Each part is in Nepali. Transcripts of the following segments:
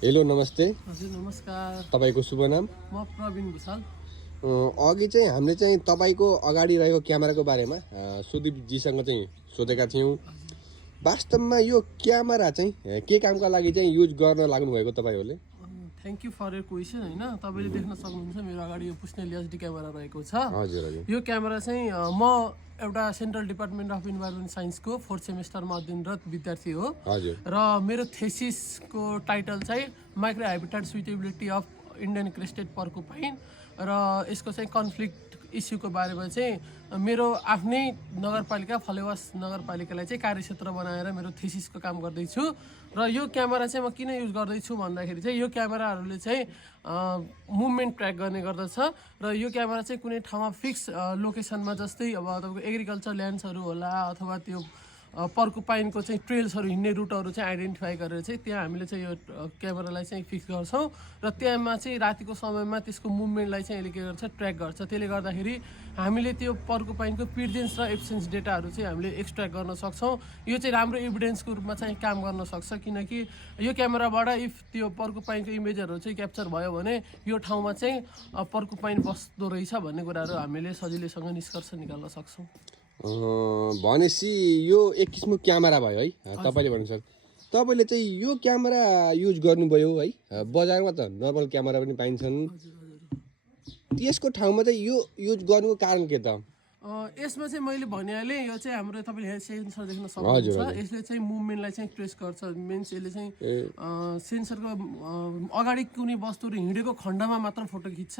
हेलो नमस्ते। हजुर नमस्कार। तपाईको शुभ नाम? म प्रवीण भुसाल। अघि चाहिँ हामीले चाहिँ तपाईको अगाडि रहेको क्यामेराको बारेमा सुदीप जीसँग चाहिँ सोधेका थियौँ। वास्तवमा यो क्यामेरा चाहिँ के कामका लागि चाहिँ युज गर्न लाग्नु भएको तपाईहरूले? Thank you for your question. होइन, तपाईँले देख्न सक्नुहुन्छ मेरो अगाडि यो पुस्नेल एचडी क्यामेरा रहेको छ। हजुर हजुर। यो क्यामेरा चाहिँ म एउटा सेन्ट्रल डिपार्टमेन्ट अफ इन्भाइरोमेन्ट साइन्सको 4th सेमेस्टरमा अध्ययनरत विद्यार्थी हो। हजुर। र मेरो थेसिसको टाइटल चाहिँ micro habitat suitability of Indian crested porcupine र यसको चाहिँ कन्फ्लिक्ट इस्युको बारेमा चाहिँ मेरो आफ्नै नगरपालिका फलेवास नगरपालिकालाई चाहिँ कार्यक्षेत्र बनाएर मेरो थेसिसको काम गर्दैछु। र यो क्यामेरा चाहिँ म किन युज गर्दैछु भन्दाखेरि चाहिँ यो क्यामेराहरूले चाहिँ मुभमेन्ट ट्र्याक गर्ने गर्दछ। र यो क्यामेरा चाहिँ कुनै ठाउँमा फिक्स लोकेसनमा, जस्तै अब तपाईँको एग्रिकल्चर ल्यान्ड्सहरू होला अथवा त्यो पर्कुपाइनको चाहिँ ट्रेल्सहरू हिँड्ने रुटहरू चाहिँ आइडेन्टिफाई गरेर चाहिँ त्यहाँ हामीले चाहिँ यो क्यामेरालाई चाहिँ फिक्स गर्छौँ र त्यहाँमा चाहिँ रातिको समयमा त्यसको मुभमेन्टलाई चाहिँ यसले के गर्छ, ट्र्याक गर्छ। त्यसले गर्दाखेरि हामीले त्यो पर्कुपाइनको प्रेजेन्स र एब्सेन्स डेटाहरू चाहिँ हामीले एक्सट्र्याक्ट गर्न सक्छौँ। यो चाहिँ राम्रो एभिडेन्सको रूपमा चाहिँ काम गर्न सक्छ, किनकि यो क्यामेराबाट इफ त्यो पर्कुपाइनको इमेजहरू चाहिँ क्याप्चर भयो भने यो ठाउँमा चाहिँ पर्कुपाइन बस्दो रहेछ भन्ने कुराहरू हामीले सजिलैसँग निष्कर्ष निकाल्न सक्छौँ। भनेपछि यो एक किसिमको क्यामेरा भयो है तपाईँले भन्नुसार। तपाईँले चाहिँ यो क्यामेरा युज गर्नुभयो है, बजारमा त नर्मल क्यामेरा पनि पाइन्छन्। त्यसको ठाउँमा चाहिँ यो युज गर्नुको कारण के त? यसमा चाहिँ मैले भनिहालेँ, यो चाहिँ हाम्रो तपाईँले सेन्सर देख्न सक्नुहुन्छ। यसले चाहिँ मुभमेन्टलाई चाहिँ ट्रेस गर्छ। मिन्स यसले चाहिँ सेन्सरको अगाडि कुनै वस्तुहरू हिँडेको खण्डमा मात्र फोटो खिच्छ।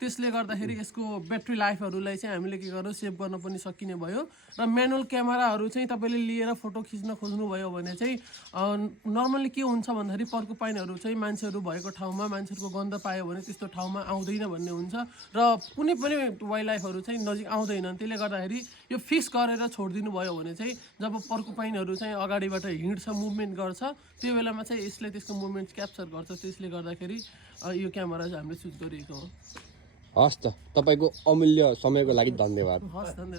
त्यसले गर्दाखेरि यसको ब्याट्री लाइफहरूलाई चाहिँ हामीले के गर्नु, सेभ गर्न पनि सकिने भयो। र म्यानुअल क्यामेराहरू चाहिँ तपाईँले लिएर फोटो खिच्न खोज्नुभयो भने चाहिँ नर्मल्ली के हुन्छ भन्दाखेरि पर्कुपाइनहरू चाहिँ मान्छेहरू भएको ठाउँमा मान्छेहरूको गन्ध पायो भने त्यस्तो ठाउँमा आउँदैन भन्ने हुन्छ र कुनै पनि वाइल्ड लाइफहरू चाहिँ नजिक आउँदैनन्। त्यसले गर्दाखेरि यो फिक्स गरेर छोडिदिनु भयो भने चाहिँ जब पर्कुपाइनहरू चाहिँ अगाडिबाट हिँड्छ, मुभमेन्ट गर्छ, त्यो बेलामा चाहिँ यसले त्यसको मुभमेन्ट क्याप्चर गर्छ। त्यसले गर्दाखेरि यो क्यामेरा चाहिँ हामीले चुज गरिएको हो। हस् त, तपाईँको अमूल्य समयको लागि धन्यवाद। हस्, धन्यवाद।